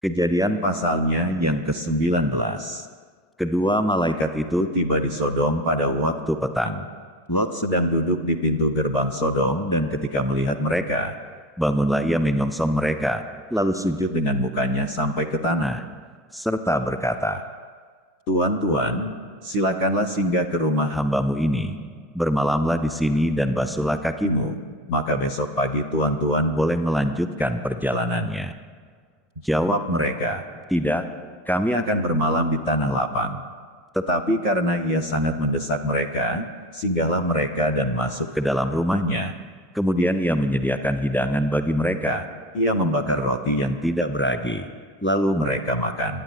Kejadian pasalnya yang ke-19. Kedua malaikat itu tiba di Sodom pada waktu petang. Lot sedang duduk di pintu gerbang Sodom dan ketika melihat mereka, bangunlah ia menyongsong mereka, lalu sujud dengan mukanya sampai ke tanah, serta berkata, "Tuan-tuan, silakanlah singgah ke rumah hambamu ini, bermalamlah di sini dan basuhlah kakimu, maka besok pagi tuan-tuan boleh melanjutkan perjalanannya." Jawab mereka, "Tidak, kami akan bermalam di tanah lapang." Tetapi karena ia sangat mendesak mereka, singgahlah mereka dan masuk ke dalam rumahnya. Kemudian ia menyediakan hidangan bagi mereka, ia membakar roti yang tidak beragi, lalu mereka makan.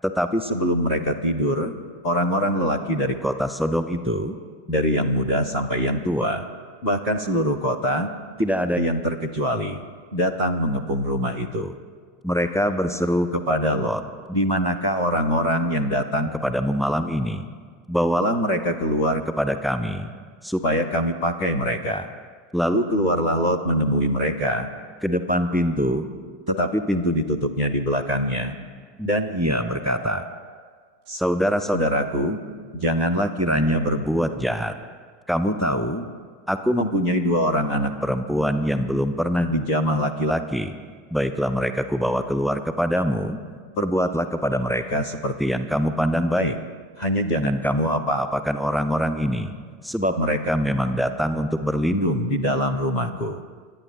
Tetapi sebelum mereka tidur, orang-orang lelaki dari kota Sodom itu, dari yang muda sampai yang tua, bahkan seluruh kota, tidak ada yang terkecuali, datang mengepung rumah itu. Mereka berseru kepada Lot, "Di manakah orang-orang yang datang kepadamu malam ini? Bawalah mereka keluar kepada kami, supaya kami pakai mereka." Lalu keluarlah Lot menemui mereka, ke depan pintu, tetapi pintu ditutupnya di belakangnya. Dan ia berkata, "Saudara-saudaraku, janganlah kiranya berbuat jahat. Kamu tahu, aku mempunyai 2 orang anak perempuan yang belum pernah dijamah laki-laki. Baiklah mereka kubawa keluar kepadamu, perbuatlah kepada mereka seperti yang kamu pandang baik. Hanya jangan kamu apa-apakan orang-orang ini, sebab mereka memang datang untuk berlindung di dalam rumahku."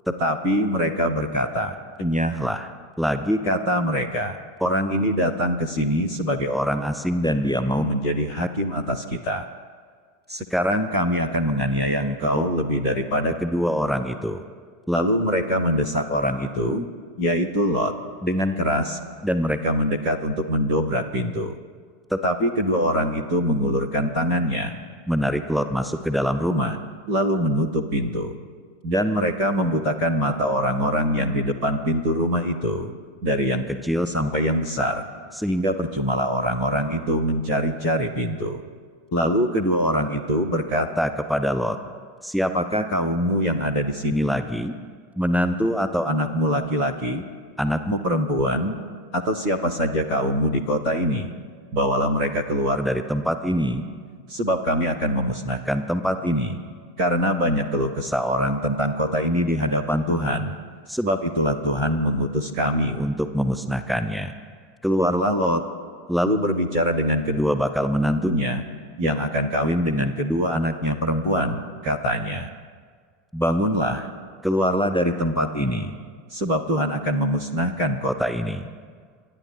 Tetapi mereka berkata, "Enyahlah." Lagi kata mereka, "Orang ini datang ke sini sebagai orang asing dan dia mau menjadi hakim atas kita. Sekarang kami akan menganiaya engkau lebih daripada kedua orang itu." Lalu mereka mendesak orang itu, yaitu Lot, dengan keras, dan mereka mendekat untuk mendobrak pintu. Tetapi kedua orang itu mengulurkan tangannya, menarik Lot masuk ke dalam rumah, lalu menutup pintu. Dan mereka membutakan mata orang-orang yang di depan pintu rumah itu, dari yang kecil sampai yang besar, sehingga percumalah orang-orang itu mencari-cari pintu. Lalu kedua orang itu berkata kepada Lot, "Siapakah kaummu yang ada di sini lagi? Menantu atau anakmu laki-laki, anakmu perempuan, atau siapa saja kaummu di kota ini? Bawalah mereka keluar dari tempat ini, sebab kami akan memusnahkan tempat ini, karena banyak keluh kesah orang tentang kota ini di hadapan Tuhan, sebab itulah Tuhan mengutus kami untuk memusnahkannya." Keluarlah Lot, lalu berbicara dengan kedua bakal menantunya, yang akan kawin dengan kedua anaknya perempuan, katanya, "Bangunlah, keluarlah dari tempat ini, sebab Tuhan akan memusnahkan kota ini."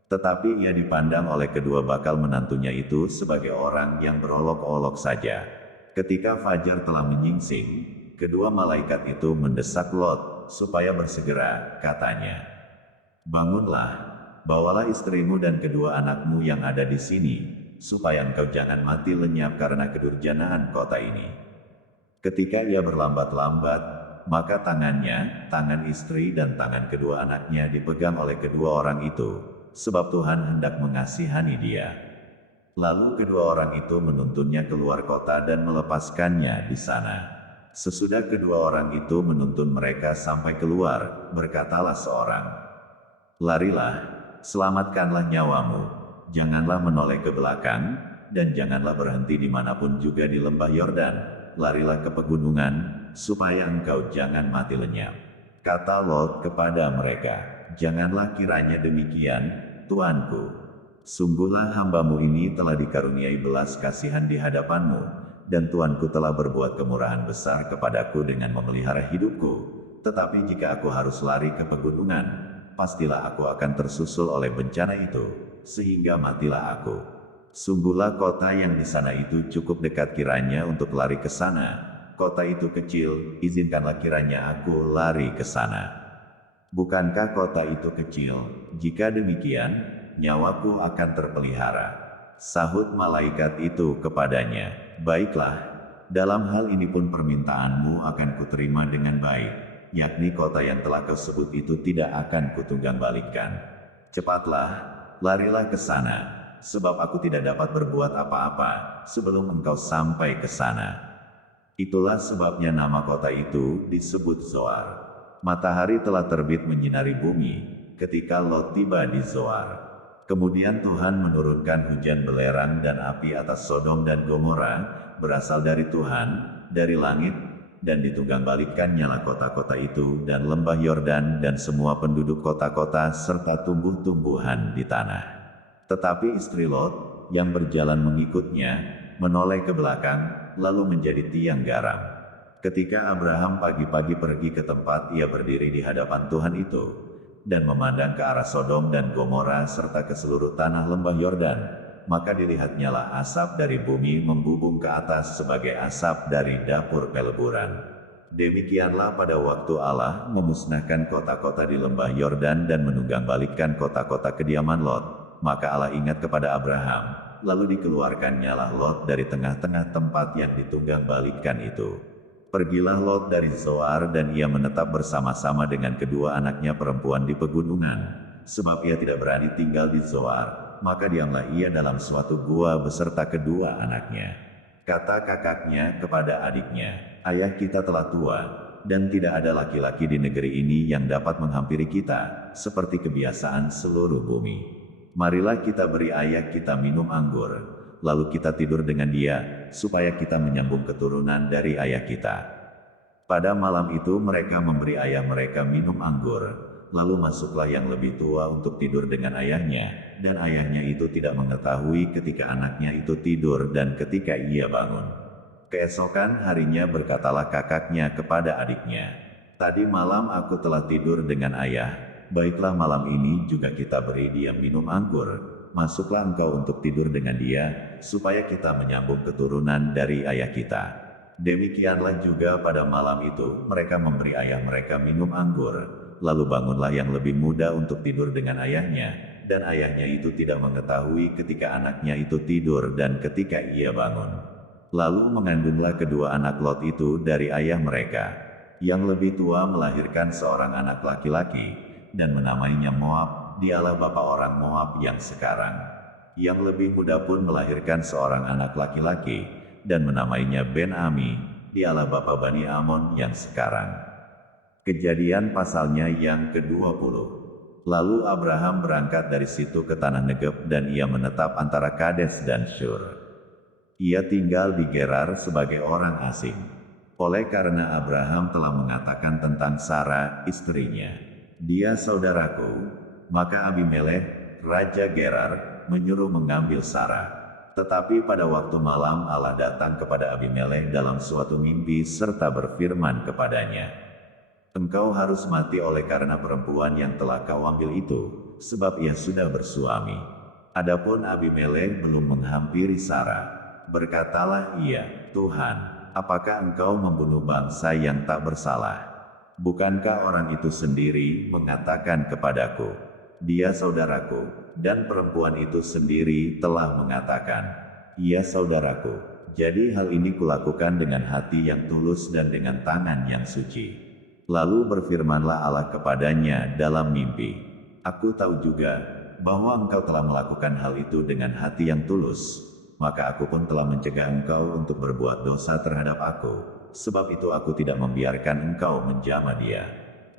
Tetapi ia dipandang oleh kedua bakal menantunya itu sebagai orang yang berolok-olok saja. Ketika fajar telah menyingsing, kedua malaikat itu mendesak Lot, supaya bersegera, katanya, "Bangunlah, bawalah istrimu dan kedua anakmu yang ada di sini, supaya engkau jangan mati lenyap karena kedurjanaan kota ini." Ketika ia berlambat-lambat, maka tangannya, tangan istri dan tangan kedua anaknya dipegang oleh kedua orang itu, sebab Tuhan hendak mengasihani dia. Lalu kedua orang itu menuntunnya keluar kota dan melepaskannya di sana. Sesudah kedua orang itu menuntun mereka sampai keluar, berkatalah seorang, "Larilah, selamatkanlah nyawamu, janganlah menoleh ke belakang, dan janganlah berhenti dimanapun juga di lembah Yordan, larilah ke pegunungan, supaya engkau jangan mati lenyap." Kata Lot kepada mereka, "Janganlah kiranya demikian, tuanku. Sungguhlah hambamu ini telah dikaruniai belas kasihan di hadapanmu, dan tuanku telah berbuat kemurahan besar kepadaku dengan memelihara hidupku. Tetapi jika aku harus lari ke pegunungan, pastilah aku akan tersusul oleh bencana itu, sehingga matilah aku. Sungguhlah kota yang di sana itu cukup dekat kiranya untuk lari ke sana. Kota itu kecil, izinkanlah kiranya aku lari ke sana." "Bukankah kota itu kecil? Jika demikian, nyawaku akan terpelihara," sahut malaikat itu kepadanya. "Baiklah, dalam hal ini pun permintaanmu akan kuterima dengan baik, yakni kota yang telah kau sebut itu tidak akan kutunggang balikkan. Cepatlah, larilah ke sana, sebab aku tidak dapat berbuat apa-apa sebelum engkau sampai ke sana." Itulah sebabnya nama kota itu disebut Zoar. Matahari telah terbit menyinari bumi, ketika Lot tiba di Zoar. Kemudian Tuhan menurunkan hujan belerang dan api atas Sodom dan Gomora, berasal dari Tuhan, dari langit, dan ditunggang-balikkan nyala kota-kota itu dan lembah Yordan dan semua penduduk kota-kota serta tumbuh-tumbuhan di tanah. Tetapi istri Lot, yang berjalan mengikutnya, menoleh ke belakang, lalu menjadi tiang garam. Ketika Abraham pagi-pagi pergi ke tempat ia berdiri di hadapan Tuhan itu, dan memandang ke arah Sodom dan Gomora serta ke seluruh tanah lembah Yordan, maka dilihatnyalah asap dari bumi membubung ke atas sebagai asap dari dapur peleburan. Demikianlah pada waktu Allah memusnahkan kota-kota di lembah Yordan dan menunggang-balikkan kota-kota kediaman Lot, maka Allah ingat kepada Abraham, lalu dikeluarkannyalah Lot dari tengah-tengah tempat yang ditunggang-balikkan itu. Pergilah Lot dari Zoar dan ia menetap bersama-sama dengan kedua anaknya perempuan di pegunungan, sebab ia tidak berani tinggal di Zoar, maka diamlah ia dalam suatu gua beserta kedua anaknya. Kata kakaknya kepada adiknya, "Ayah kita telah tua, dan tidak ada laki-laki di negeri ini yang dapat menghampiri kita, seperti kebiasaan seluruh bumi. Marilah kita beri ayah kita minum anggur, lalu kita tidur dengan dia, supaya kita menyambung keturunan dari ayah kita." Pada malam itu mereka memberi ayah mereka minum anggur, lalu masuklah yang lebih tua untuk tidur dengan ayahnya, dan ayahnya itu tidak mengetahui ketika anaknya itu tidur dan ketika ia bangun. Keesokan harinya berkatalah kakaknya kepada adiknya, "Tadi malam aku telah tidur dengan ayah, baiklah malam ini juga kita beri dia minum anggur. Masuklah engkau untuk tidur dengan dia, supaya kita menyambung keturunan dari ayah kita." Demikianlah juga pada malam itu, mereka memberi ayah mereka minum anggur, lalu bangunlah yang lebih muda untuk tidur dengan ayahnya, dan ayahnya itu tidak mengetahui ketika anaknya itu tidur dan ketika ia bangun. Lalu mengandunglah kedua anak Lot itu dari ayah mereka. Yang lebih tua melahirkan seorang anak laki-laki, dan menamainya Moab, dialah bapa orang Moab yang sekarang. Yang lebih muda pun melahirkan seorang anak laki-laki, dan menamainya Ben-Ami, dialah bapa Bani Amon yang sekarang. Kejadian pasalnya yang ke-20. Lalu Abraham berangkat dari situ ke tanah Negeb dan ia menetap antara Kades dan Syur. Ia tinggal di Gerar sebagai orang asing. Oleh karena Abraham telah mengatakan tentang Sara, istrinya, "Dia saudaraku," maka Abimelekh, raja Gerar, menyuruh mengambil Sara. Tetapi pada waktu malam Allah datang kepada Abimelekh dalam suatu mimpi serta berfirman kepadanya, "Engkau harus mati oleh karena perempuan yang telah kau ambil itu, sebab ia sudah bersuami." Adapun Abimelekh belum menghampiri Sara. Berkatalah ia, "Tuhan, apakah engkau membunuh bangsa yang tak bersalah? Bukankah orang itu sendiri mengatakan kepadaku, 'Dia saudaraku,' dan perempuan itu sendiri telah mengatakan, 'Ia saudaraku.' Jadi hal ini kulakukan dengan hati yang tulus dan dengan tangan yang suci." Lalu berfirmanlah Allah kepadanya dalam mimpi, "Aku tahu juga bahwa engkau telah melakukan hal itu dengan hati yang tulus, maka aku pun telah mencegah engkau untuk berbuat dosa terhadap aku, sebab itu aku tidak membiarkan engkau menjamah dia.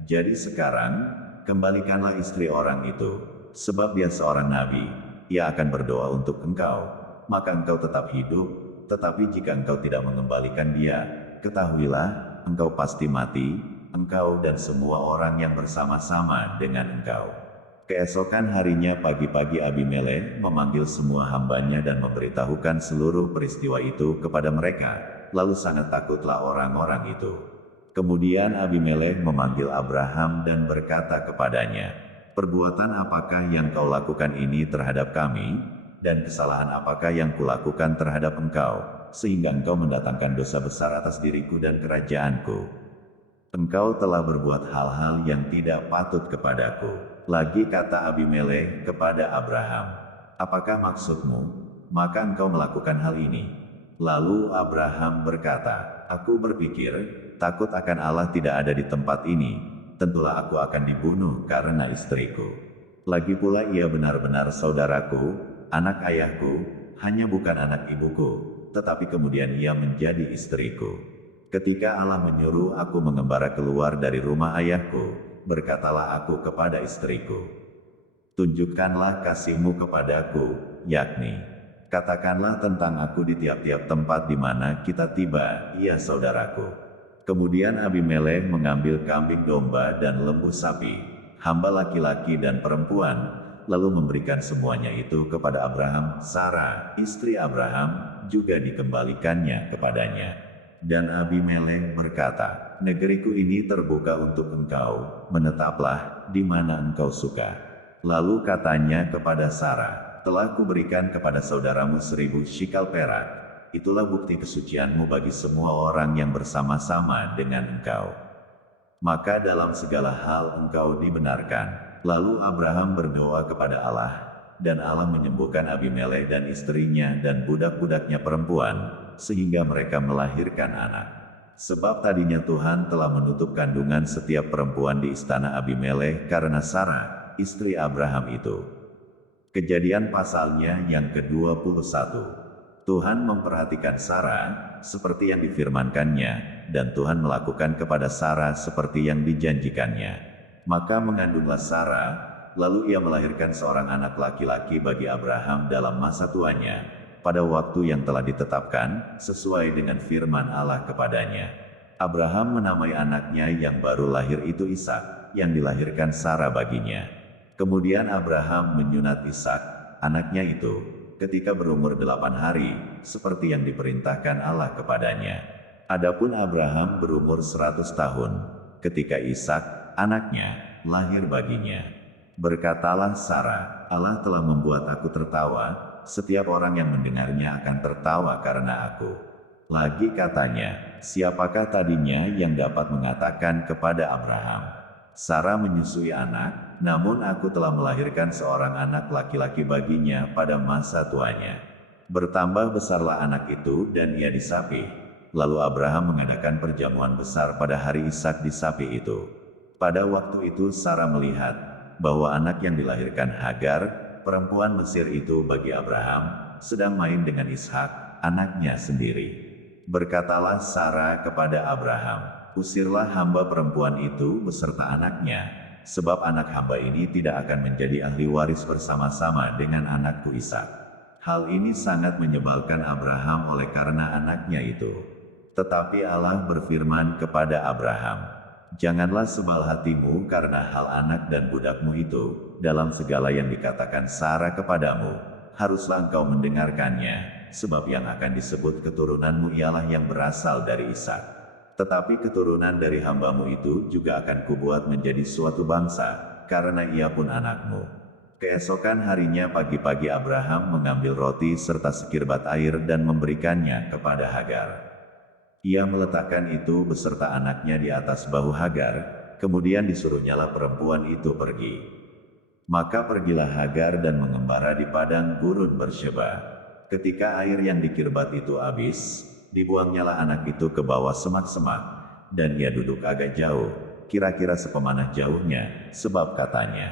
Jadi sekarang, kembalikanlah istri orang itu, sebab dia seorang nabi, ia akan berdoa untuk engkau, maka engkau tetap hidup, tetapi jika engkau tidak mengembalikan dia, ketahuilah, engkau pasti mati, engkau dan semua orang yang bersama-sama dengan engkau." Keesokan harinya pagi-pagi Abimelekh memanggil semua hambanya dan memberitahukan seluruh peristiwa itu kepada mereka, lalu sangat takutlah orang-orang itu. Kemudian Abimelekh memanggil Abraham dan berkata kepadanya, "Perbuatan apakah yang kau lakukan ini terhadap kami, dan kesalahan apakah yang kulakukan terhadap engkau, sehingga engkau mendatangkan dosa besar atas diriku dan kerajaanku? Engkau telah berbuat hal-hal yang tidak patut kepadaku." Lagi kata Abimelekh kepada Abraham, "Apakah maksudmu, maka engkau melakukan hal ini?" Lalu Abraham berkata, "Aku berpikir, takut akan Allah tidak ada di tempat ini, tentulah aku akan dibunuh karena istriku. Lagi pula ia benar-benar saudaraku, anak ayahku, hanya bukan anak ibuku, tetapi kemudian ia menjadi istriku. Ketika Allah menyuruh aku mengembara keluar dari rumah ayahku, berkatalah aku kepada istriku, tunjukkanlah kasihmu kepadaku, yakni, katakanlah tentang aku di tiap-tiap tempat di mana kita tiba, ya saudaraku. Kemudian Abimelekh mengambil kambing domba dan lembu sapi, hamba laki-laki dan perempuan, lalu memberikan semuanya itu kepada Abraham. Sarah, istri Abraham, juga dikembalikannya kepadanya. Dan Abimelekh berkata, negeriku ini terbuka untuk engkau, menetaplah di mana engkau suka. Lalu katanya kepada Sarah, telah kuberikan kepada saudaramu 1000 shikal perak, itulah bukti kesucianmu bagi semua orang yang bersama-sama dengan engkau. Maka dalam segala hal engkau dibenarkan. Lalu Abraham berdoa kepada Allah, dan Allah menyembuhkan Abimelekh dan istrinya dan budak-budaknya perempuan, sehingga mereka melahirkan anak. Sebab tadinya Tuhan telah menutup kandungan setiap perempuan di istana Abimelekh karena Sarah, istri Abraham itu. Kejadian pasalnya yang ke-21. Tuhan memperhatikan Sarah, seperti yang difirmankannya, dan Tuhan melakukan kepada Sarah seperti yang dijanjikannya. Maka mengandunglah Sarah, lalu ia melahirkan seorang anak laki-laki bagi Abraham dalam masa tuanya, pada waktu yang telah ditetapkan, sesuai dengan firman Allah kepadanya. Abraham menamai anaknya yang baru lahir itu Ishak, yang dilahirkan Sarah baginya. Kemudian Abraham menyunat Ishak, anaknya itu, ketika berumur 8 hari, seperti yang diperintahkan Allah kepadanya. Adapun Abraham berumur 100 tahun, ketika Ishak, anaknya, lahir baginya. Berkatalah Sarah, Allah telah membuat aku tertawa, setiap orang yang mendengarnya akan tertawa karena aku. Lagi katanya, siapakah tadinya yang dapat mengatakan kepada Abraham, Sarah menyusui anak, namun aku telah melahirkan seorang anak laki-laki baginya pada masa tuanya. Bertambah besarlah anak itu dan ia disapih. Lalu Abraham mengadakan perjamuan besar pada hari Ishak disapih itu. Pada waktu itu Sarah melihat bahwa anak yang dilahirkan Hagar, perempuan Mesir itu bagi Abraham, sedang main dengan Ishak, anaknya sendiri. Berkatalah Sarah kepada Abraham, usirlah hamba perempuan itu beserta anaknya, sebab anak hamba ini tidak akan menjadi ahli waris bersama-sama dengan anakku Ishak. Hal ini sangat menyebalkan Abraham oleh karena anaknya itu. Tetapi Allah berfirman kepada Abraham, janganlah sebal hatimu karena hal anak dan budakmu itu, dalam segala yang dikatakan Sarah kepadamu, haruslah engkau mendengarkannya, sebab yang akan disebut keturunanmu ialah yang berasal dari Ishak. Tetapi keturunan dari hambamu itu juga akan kubuat menjadi suatu bangsa, karena ia pun anakmu. Keesokan harinya pagi-pagi Abraham mengambil roti serta sekirbat air dan memberikannya kepada Hagar. Ia meletakkan itu beserta anaknya di atas bahu Hagar, kemudian disuruhnyalah perempuan itu pergi. Maka pergilah Hagar dan mengembara di padang gurun Beersheba. Ketika air yang dikirbat itu habis, dibuangnyalah anak itu ke bawah semak-semak, dan ia duduk agak jauh, kira-kira sepemanah jauhnya, sebab katanya,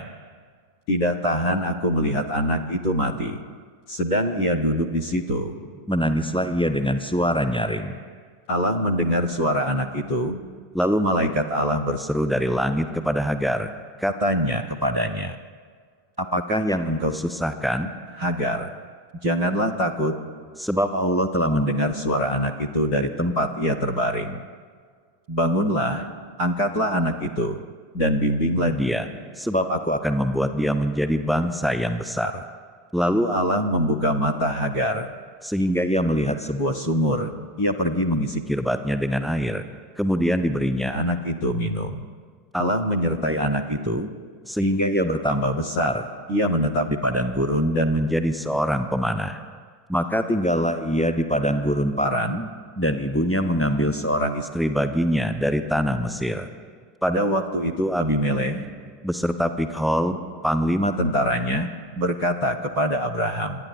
tidak tahan aku melihat anak itu mati. Sedang ia duduk di situ, menangislah ia dengan suara nyaring. Allah mendengar suara anak itu, lalu malaikat Allah berseru dari langit kepada Hagar, katanya kepadanya, apakah yang engkau susahkan, Hagar? Janganlah takut, sebab Allah telah mendengar suara anak itu dari tempat ia terbaring. Bangunlah, angkatlah anak itu, dan bimbinglah dia, sebab aku akan membuat dia menjadi bangsa yang besar. Lalu Allah membuka mata Hagar, sehingga ia melihat sebuah sumur. Ia pergi mengisi kirbatnya dengan air, kemudian diberinya anak itu minum. Allah menyertai anak itu, sehingga ia bertambah besar, ia menetap di padang gurun dan menjadi seorang pemanah. Maka tinggallah ia di padang gurun Paran, dan ibunya mengambil seorang istri baginya dari tanah Mesir. Pada waktu itu Abimelekh, beserta Pikhol, panglima tentaranya, berkata kepada Abraham,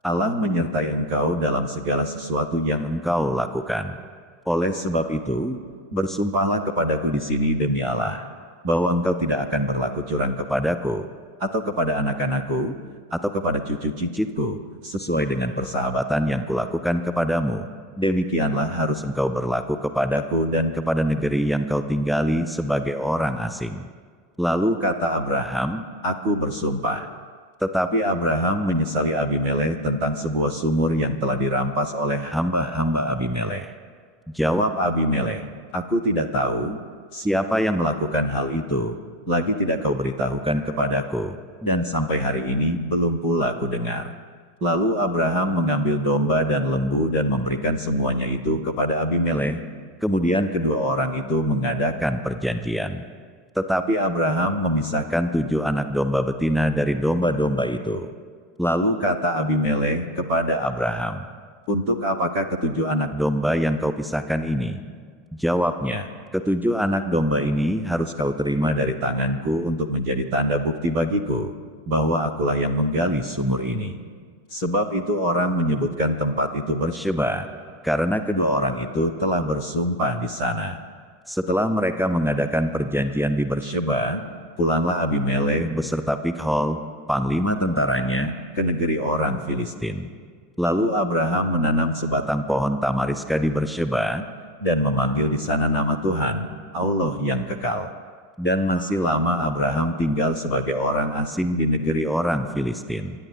Allah menyertai engkau dalam segala sesuatu yang engkau lakukan. Oleh sebab itu, bersumpahlah kepadaku di sini demi Allah, bahwa engkau tidak akan berlaku curang kepadaku, atau kepada anak-anakku, atau kepada cucu cicitku, sesuai dengan persahabatan yang kulakukan kepadamu. Demikianlah harus engkau berlaku kepadaku dan kepada negeri yang kau tinggali sebagai orang asing. Lalu kata Abraham, aku bersumpah. Tetapi Abraham menyesali Abimelekh tentang sebuah sumur yang telah dirampas oleh hamba-hamba Abimelekh. Jawab Abimelekh, aku tidak tahu siapa yang melakukan hal itu, lagi tidak kau beritahukan kepadaku, dan sampai hari ini belum pula ku dengar. Lalu Abraham mengambil domba dan lembu dan memberikan semuanya itu kepada Abimelekh, kemudian kedua orang itu mengadakan perjanjian. Tetapi Abraham memisahkan 7 anak domba betina dari domba-domba itu. Lalu kata Abimelekh kepada Abraham, untuk apakah ketujuh anak domba yang kau pisahkan ini? Jawabnya, ketujuh anak domba ini harus kau terima dari tanganku untuk menjadi tanda bukti bagiku, bahwa akulah yang menggali sumur ini. Sebab itu orang menyebutkan tempat itu Bersheba, karena kedua orang itu telah bersumpah di sana. Setelah mereka mengadakan perjanjian di Bersheba, pulanglah Abimelekh beserta Pikhol, panglima tentaranya, ke negeri orang Filistin. Lalu Abraham menanam sebatang pohon tamariska di Bersheba, dan memanggil di sana nama Tuhan, Allah yang kekal. Dan masih lama Abraham tinggal sebagai orang asing di negeri orang Filistin.